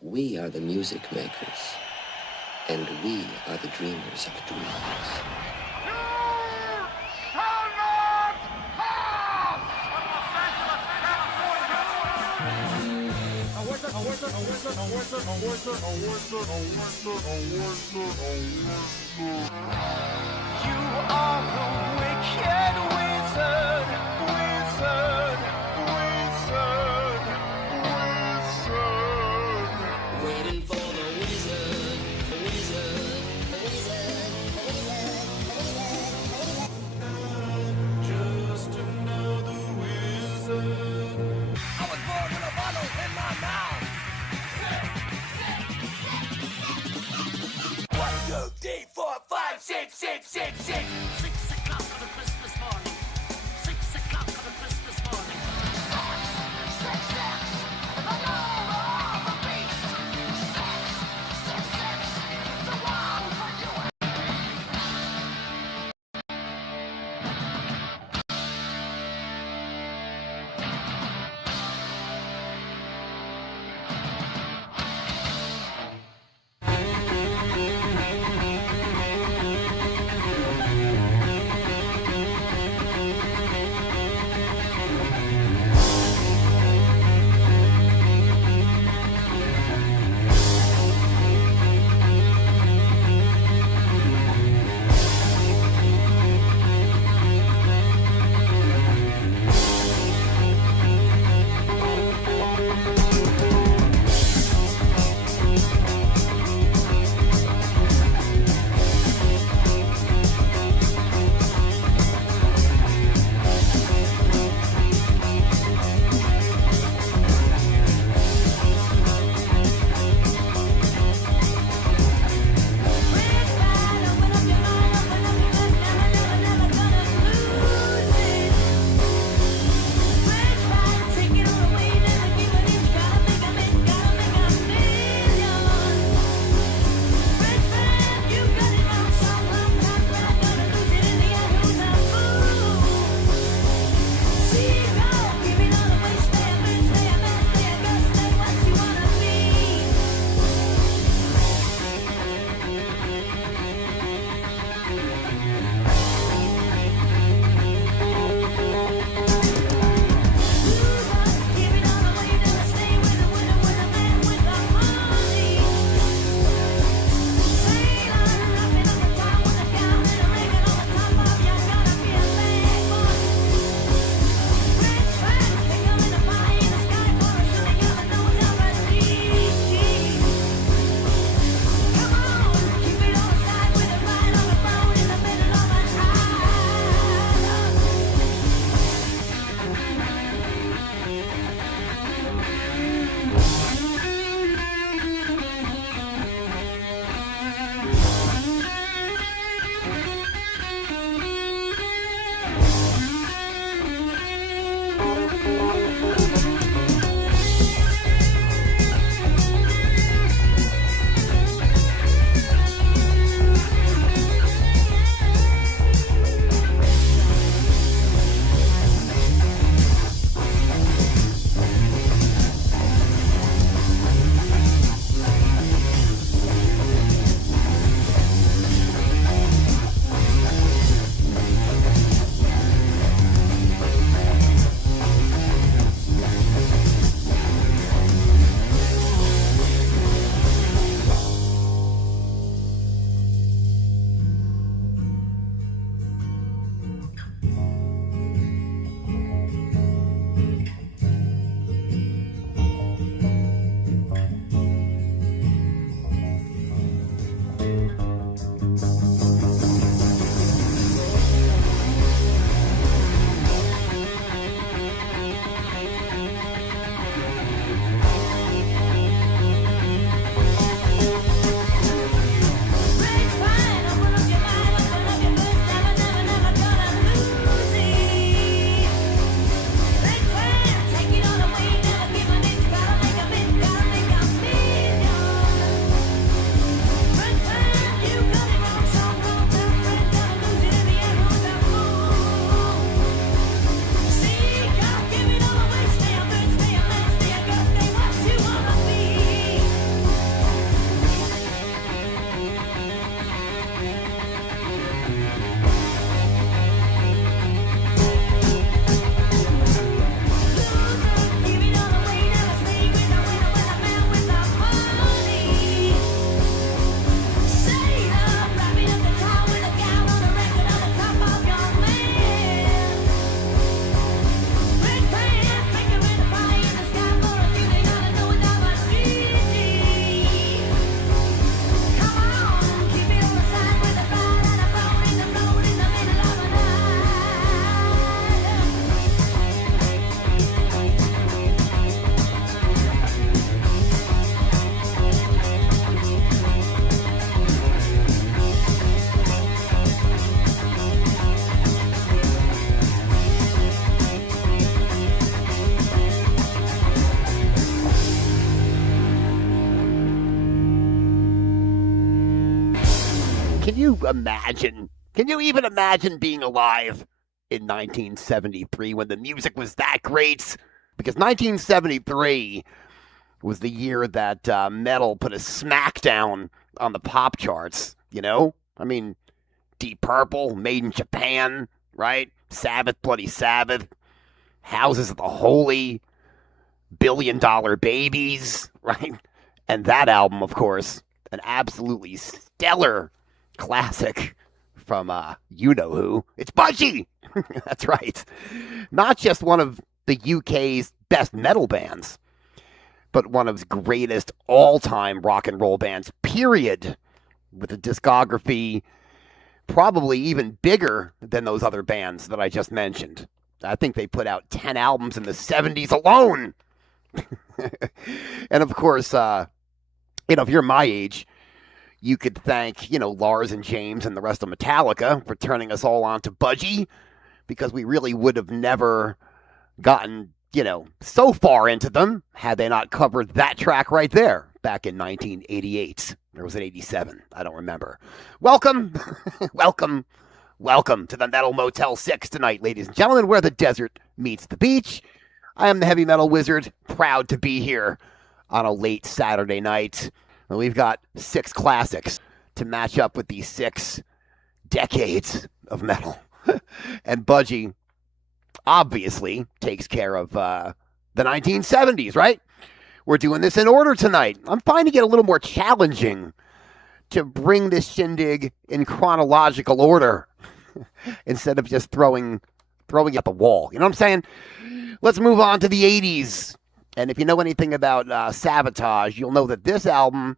We are the music makers, and we are the dreamers of dreams. You are the wicked wizard, wizard, wizard, wizard. Waiting for the wizard, the wizard, the wizard, the wizard, the wizard. Just another wizard. I was born with a bottle in my mouth. 1, 2, 3, 4, 5, 6, 6, 6, 6. 6 o'clock on a Christmas morning. 6 o'clock on a Christmas morning. can you imagine? Can you even imagine being alive in 1973 when the music was that great? Because 1973 was the year that metal put a smackdown on the pop charts, you know? I mean, Deep Purple, Made in Japan, right? Sabbath, Bloody Sabbath, Houses of the Holy, $billion Babies, right? And that album, of course, an absolutely stellar classic from you-know-who. It's Budgie! That's right. Not just one of the UK's best metal bands, but one of its greatest all-time rock and roll bands, period, with a discography probably even bigger than those other bands that I just mentioned. I think they put out 10 albums in the 70s alone. And of course, if you're my age, you could thank, Lars and James and the rest of Metallica for turning us all on to Budgie, because we really would have never gotten, so far into them had they not covered that track right there back in 1988. Or was it 87? I don't remember. Welcome, welcome to the Metal Motel 6 tonight, ladies and gentlemen, where the desert meets the beach. I am the Heavy Metal Wizard, proud to be here on a late Saturday night. And we've got 6 classics to match up with these 6 decades of metal. And Budgie obviously takes care of the 1970s, right? We're doing this in order tonight. I'm finding it a little more challenging to bring this shindig in chronological order instead of just throwing it at the wall. You know what I'm saying? Let's move on to the 80s. And if you know anything about Sabotage, you'll know that this album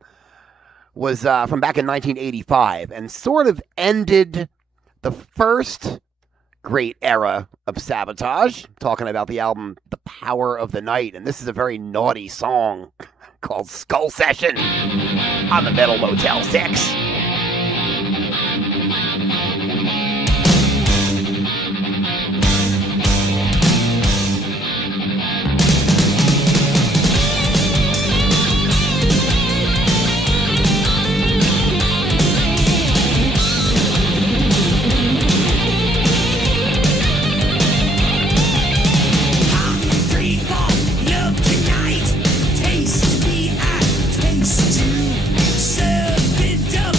was from back in 1985 and sort of ended the first great era of Sabotage, talking about the album The Power of the Night. And this is a very naughty song called Skull Session on the Metal Motel 6. Taste me, I taste you. Serve it up.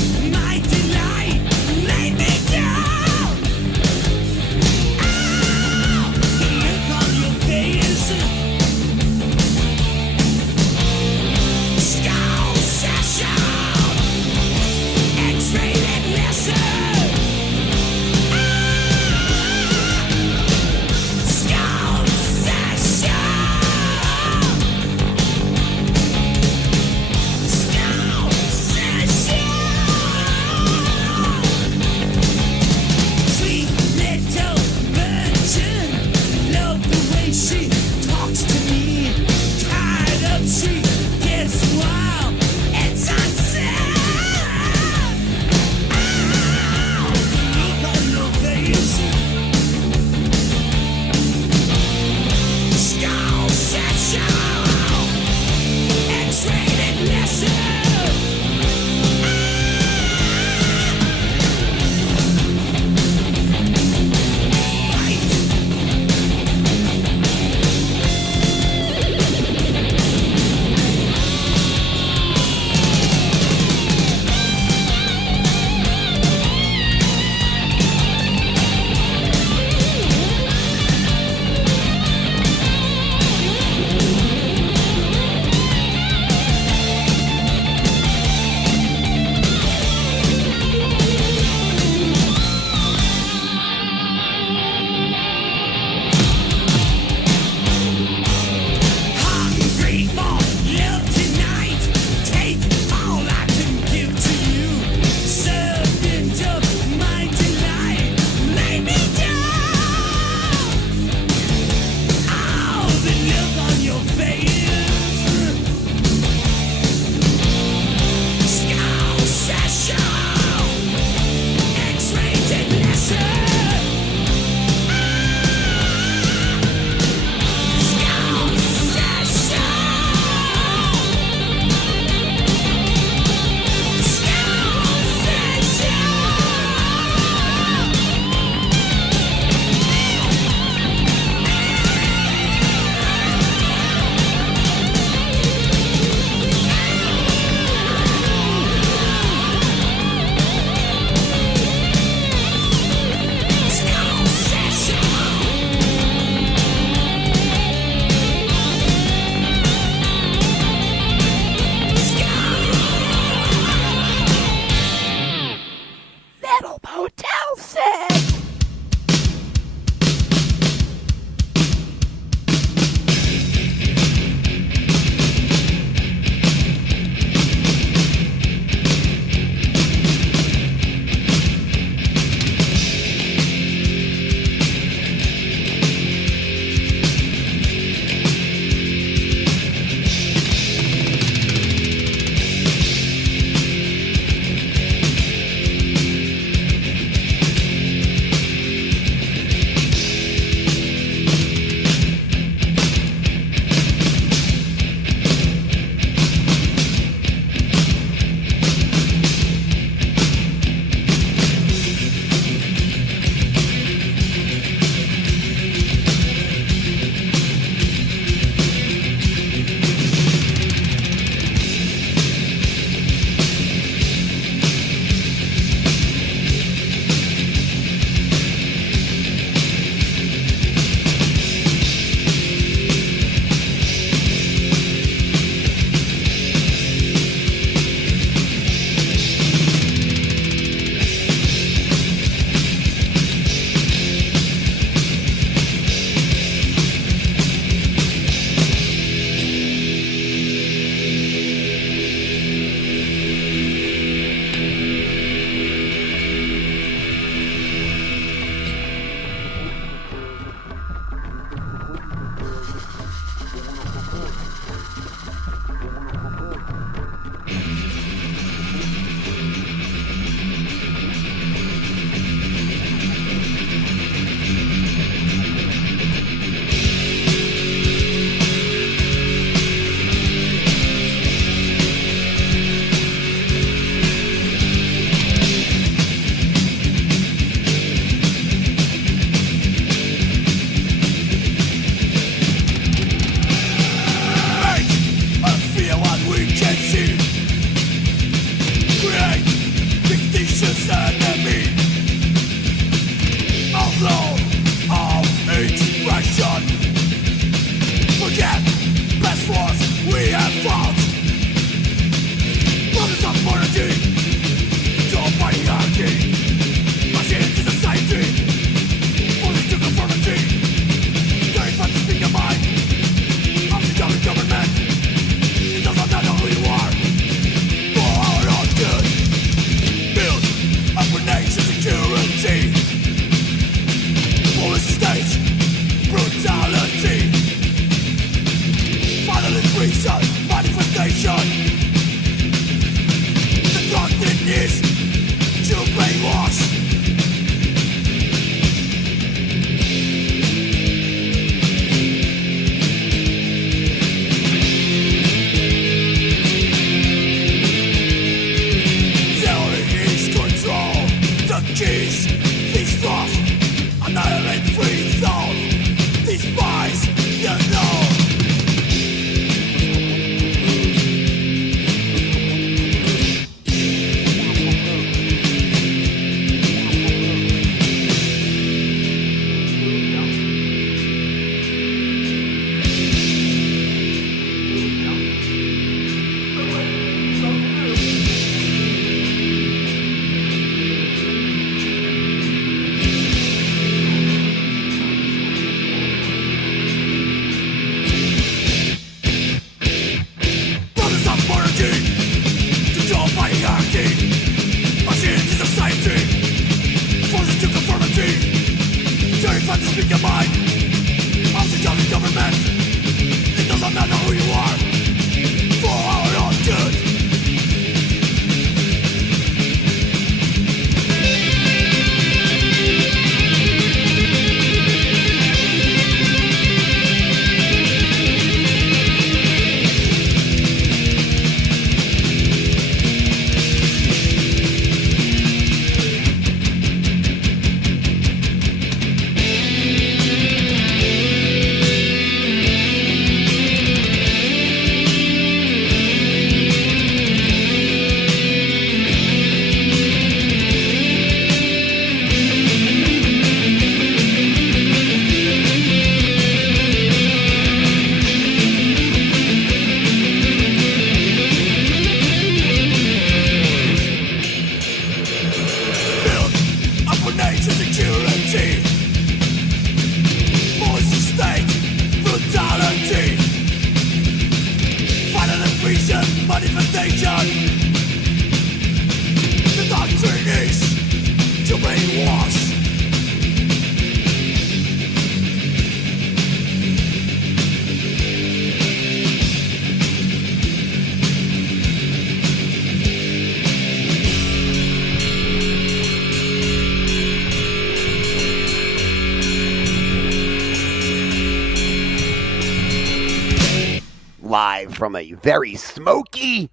Live from a very smoky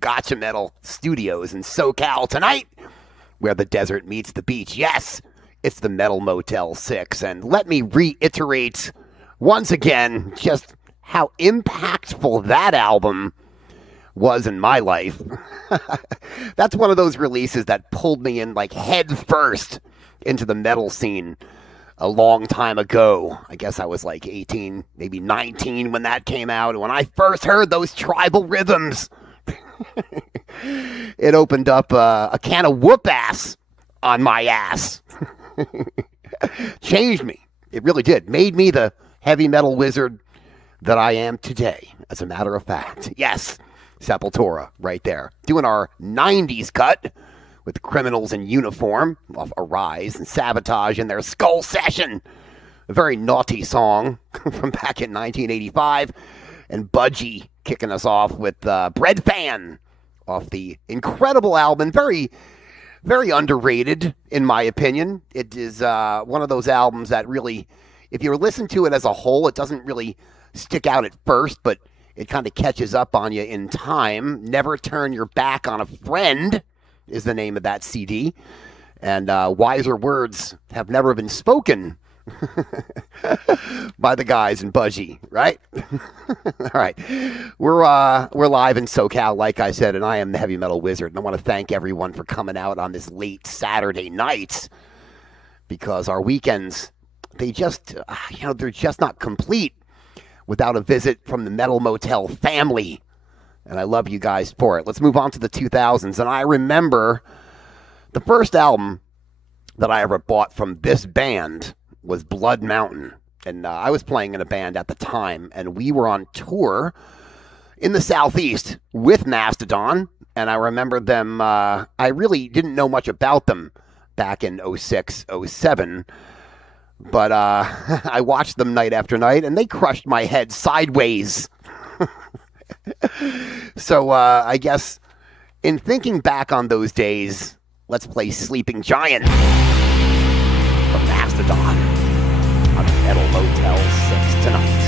Gotcha Metal Studios in SoCal tonight, where the desert meets the beach. Yes, it's the Metal Motel 6. And let me reiterate once again just how impactful that album was in my life. That's one of those releases that pulled me in like head first into the metal scene a long time ago. I guess I was like 18, maybe 19 when that came out. And when I first heard those tribal rhythms, it opened up a can of whoop ass on my ass. Changed me. It really did. Made me the heavy metal wizard that I am today, as a matter of fact. Yes, Sepultura right there. Doing our 90s cut with Criminals in Uniform off Arise and Sabotage in their Skull Session. A very naughty song from back in 1985. And Budgie kicking us off with Bread Fan off the incredible album. Very, very underrated, in my opinion. It is one of those albums that really, if you listen to it as a whole, it doesn't really stick out at first, but it kind of catches up on you in time. Never Turn Your Back on a Friend is the name of that CD. And wiser words have never been spoken by the guys in Budgie, right? All right. We're live in SoCal, like I said, and I am the Heavy Metal Wizard. And I want to thank everyone for coming out on this late Saturday night, because our weekends, they just, they're just not complete without a visit from the Metal Motel family and I love you guys for it. Let's move on to the 2000s. And I remember the first album that I ever bought from this band was Blood Mountain. And I was playing in a band at the time, and we were on tour in the Southeast with Mastodon. And I remember them, I really didn't know much about them back in 06, 07. But I watched them night after night, and they crushed my head sideways. So I guess in thinking back on those days, let's play Sleeping Giant from Mastodon on Metal Motel 6 tonight.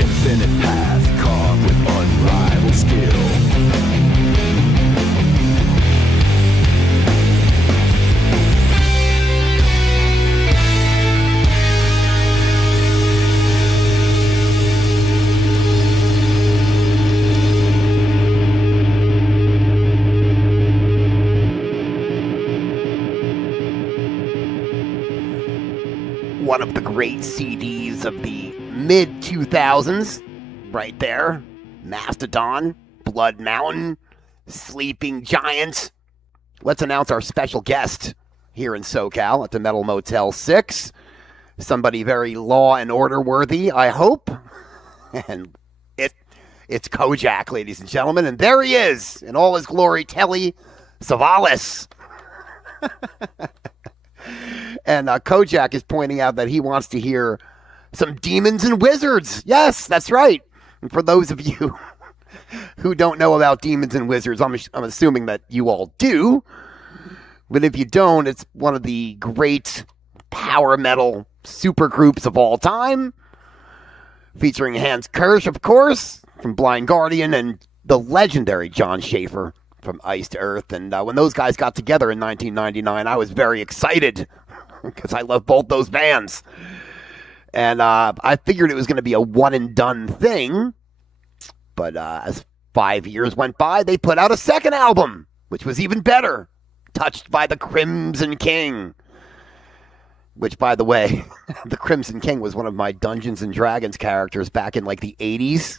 Infinite path carved with unrivaled skill. One of the great CDs of the mid-2000s, right there. Mastodon, Blood Mountain, Sleeping Giant. Let's announce our special guest here in SoCal at the Metal Motel 6. Somebody very law and order worthy, I hope. And it's Kojak, ladies and gentlemen. And there he is, in all his glory, Telly Savalas. And Kojak is pointing out that he wants to hear some Demons and Wizards. Yes, that's right. And for those of you who don't know about Demons and Wizards, I'm assuming that you all do. But if you don't, it's one of the great power metal supergroups of all time. Featuring Hans Kirsch, of course, from Blind Guardian, and the legendary John Schaefer from Ice to Earth. And when those guys got together in 1999, I was very excited because I love both those bands. And I figured it was going to be a one-and-done thing. But as 5 years went by, they put out a second album, which was even better. Touched by the Crimson King. Which, by the way, the Crimson King was one of my Dungeons & Dragons characters back in, like, the 80s.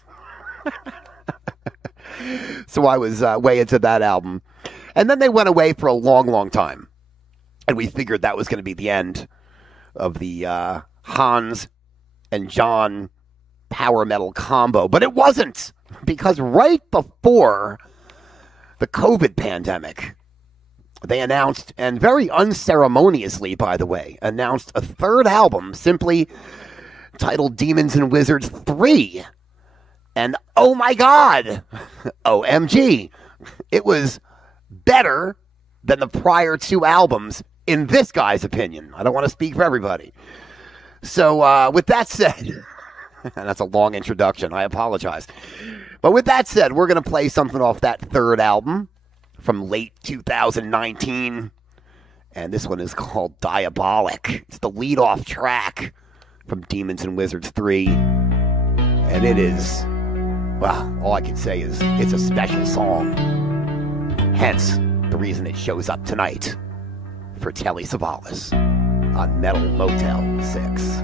So I was way into that album. And then they went away for a long, long time. And we figured that was going to be the end of the Hans and John power metal combo. But it wasn't. Because right before the COVID pandemic, they announced, and very unceremoniously, by the way, announced a third album simply titled Demons and Wizards 3. And oh my God, OMG, it was better than the prior two albums, in this guy's opinion. I don't want to speak for everybody. So with that said, and that's a long introduction, I apologize. But with that said, we're going to play something off that third album from late 2019. And this one is called Diabolic. It's the lead-off track from Demons and Wizards 3. And it is, well, all I can say is it's a special song. Hence, the reason it shows up tonight for Telly Savalas on Metal Motel 6.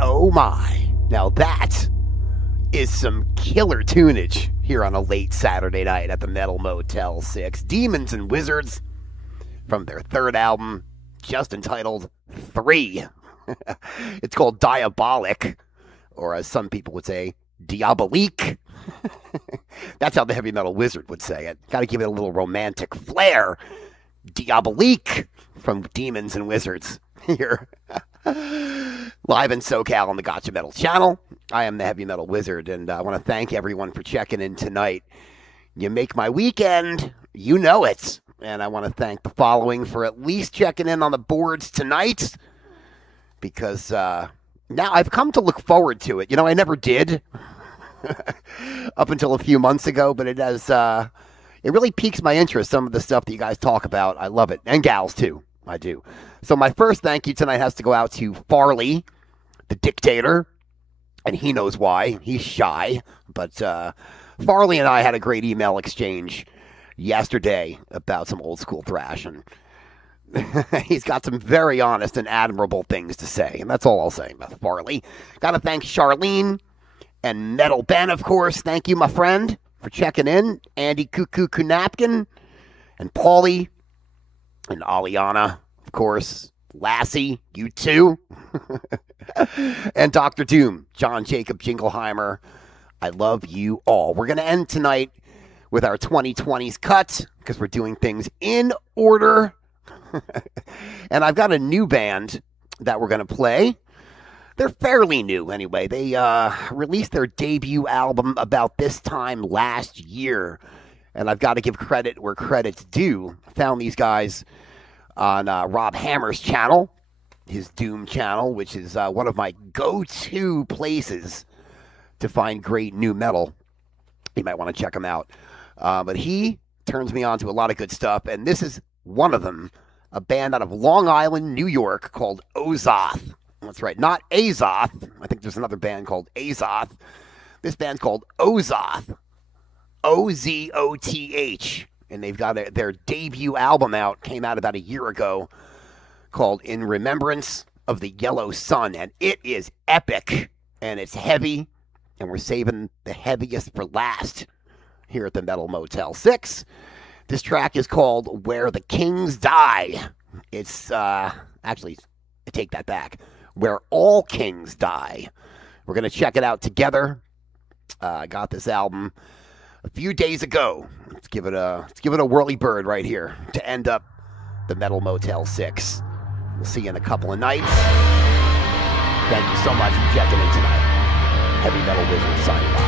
Oh my. Now that is some killer tunage here on a late Saturday night at the Metal Motel 6. Demons and Wizards from their third album, just entitled 3. It's called Diabolic, or as some people would say, Diabolique. That's how the Heavy Metal Wizard would say it. Got to give it a little romantic flair. Diabolique from Demons and Wizards here. Live in SoCal on the Gotcha Metal channel. I am the Heavy Metal Wizard, and I want to thank everyone for checking in tonight. You make my weekend. You know it. And I want to thank the following for at least checking in on the boards tonight, because now I've come to look forward to it. You know, I never did up until a few months ago, but it has it really piques my interest, some of the stuff that you guys talk about. I love it. And gals, too. I do. So my first thank you tonight has to go out to Farley, the dictator, and he knows why. He's shy, but Farley and I had a great email exchange yesterday about some old school thrash, and he's got some very honest and admirable things to say, and that's all I'll say about Farley. Got to thank Charlene and Metal Ben, of course. Thank you, my friend, for checking in. Andy Cuckoo Kunapkin and Paulie and Aliana, of course. Lassie, you too. And Dr. Doom, John Jacob Jingleheimer. I love you all. We're going to end tonight with our 2020s cut, because we're doing things in order. And I've got a new band that we're going to play. They're fairly new anyway. They released their debut album about this time last year. And I've got to give credit where credit's due. I found these guys on Rob Hammer's channel, his Doom channel, which is one of my go-to places to find great new metal. You might want to check him out. But he turns me on to a lot of good stuff, and this is one of them, a band out of Long Island, New York, called Ozoth. That's right, not Azoth. I think there's another band called Azoth. This band's called Ozoth. O-Z-O-T-H. And they've got their debut album out, came out about a year ago, called In Remembrance of the Yellow Sun. And it is epic, and it's heavy, and we're saving the heaviest for last here at the Metal Motel 6. This track is called Where the Kings Die. It's, actually, I take that back. Where All Kings Die. We're going to check it out together. I got this album a few days ago. Let's give it a whirly bird right here to end up the Metal Motel 6. We'll see you in a couple of nights. Thank you so much for checking in tonight. Heavy Metal Wizard signing off.